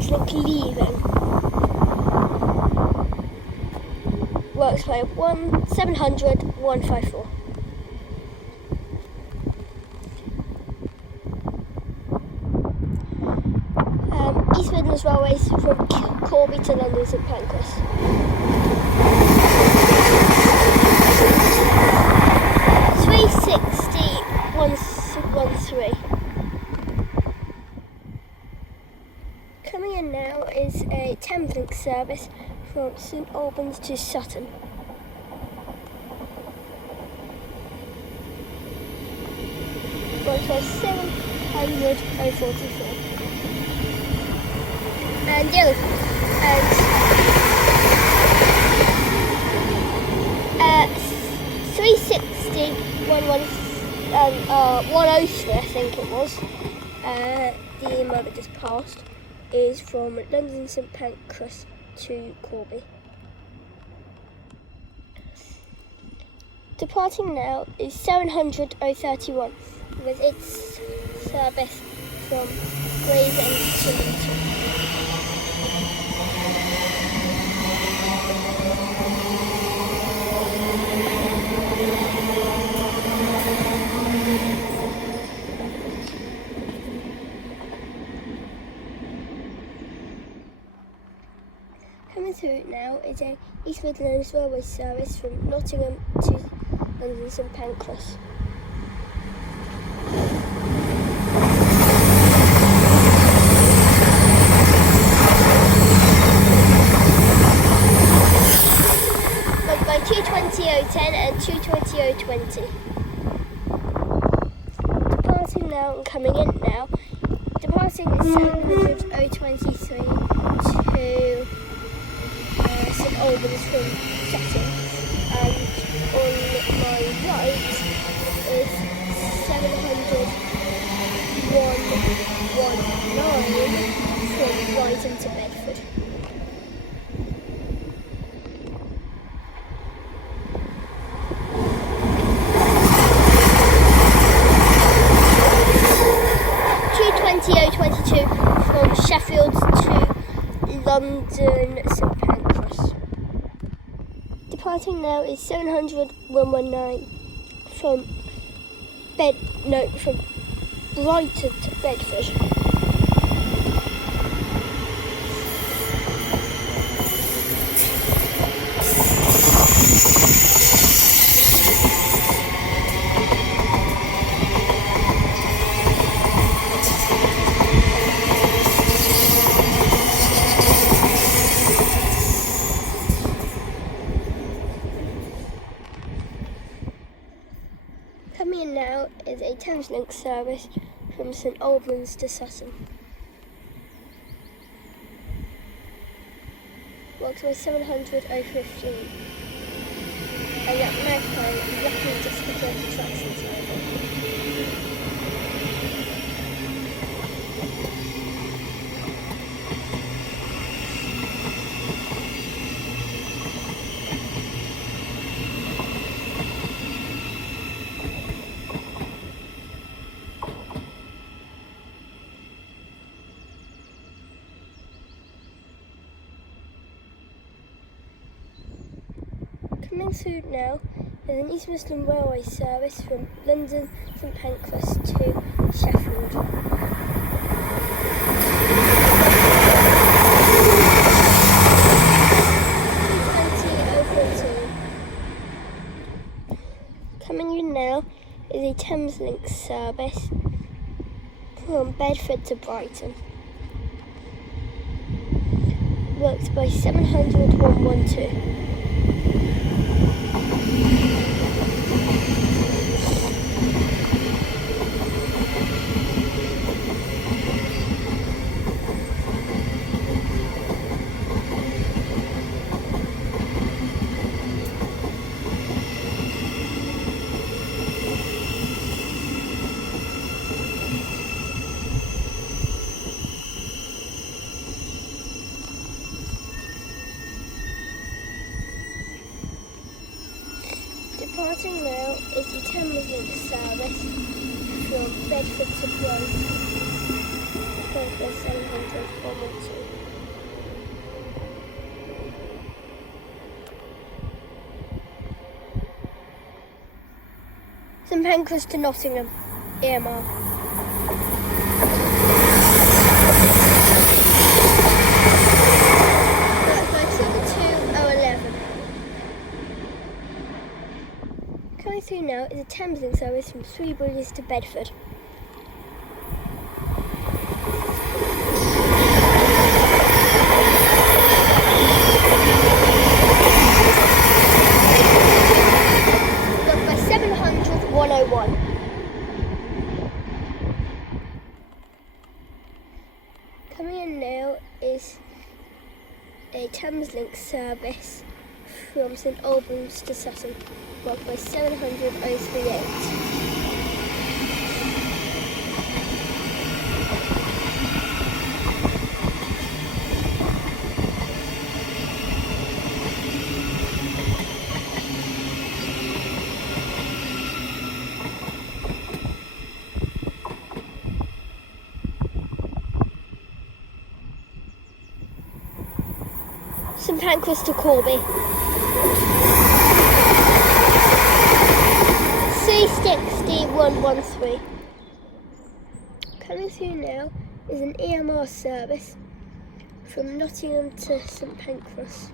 Thameslink leaving. Works by 700 154. East Midlands Railways from Corby to London St Pancras. £360 Coming in now is a Thameslink service from St Albans to Sutton. Works by 744. And the other and 360 103 I think it was. The email that just passed is from London St Pancras to Corby. Departing now is 700 with its service from Gravesend to Luton. Coming through now is a East Midlands Railway service from Nottingham to London St Pancras. Worked by 220.010 and 220.020. Departing now and coming in now. Departing is 700.023 to St Albans from Sutton, and on my right is 700.119 from Brighton to Bedford. From Sheffield to London St Pancras. Departing now is 700.119 from Brighton to Bedford. Coming in now is a Thameslink service from St Albans to Sutton. Works by 700.015. And that magpie is luckily just got the tracks inside it. Coming through now is an East Midlands Railway service from London St Pancras to Sheffield. Coming in now is a Thameslink service from Bedford to Brighton. Works by 700.112. Departing now is the Thameslink service from Bedford to Brighton. plus 700, 112. St Pancras to Nottingham, EMR. That's my 22011. Coming through now is a Thameslink service from Three Bridges to Bedford. Got by 700, 101. Coming in now is a Thameslink service from St Albans to Sutton, marked by 700, 038. St Pancras to Corby. C60-113. Coming through now is an EMR service from Nottingham to St Pancras.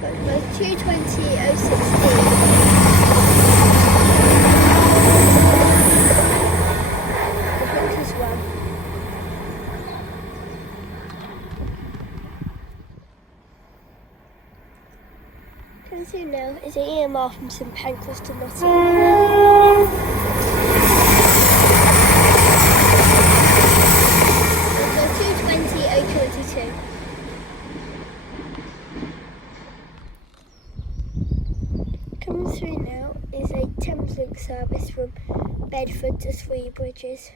Got 220-016. Coming through now is an EMR from St Pancras to Nottingham. We've got 220-022. Coming through now is a Thameslink service from Bedford to Three Bridges.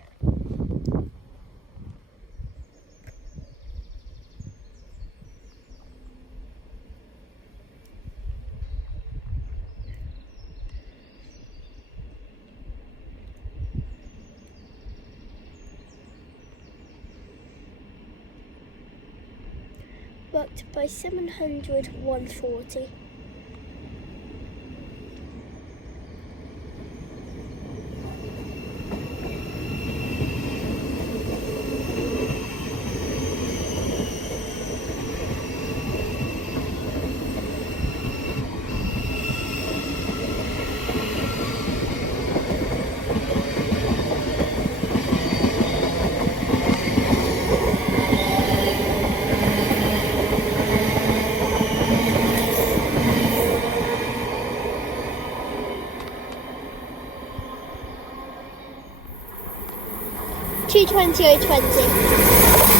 Marked by 700, 140. $220.20.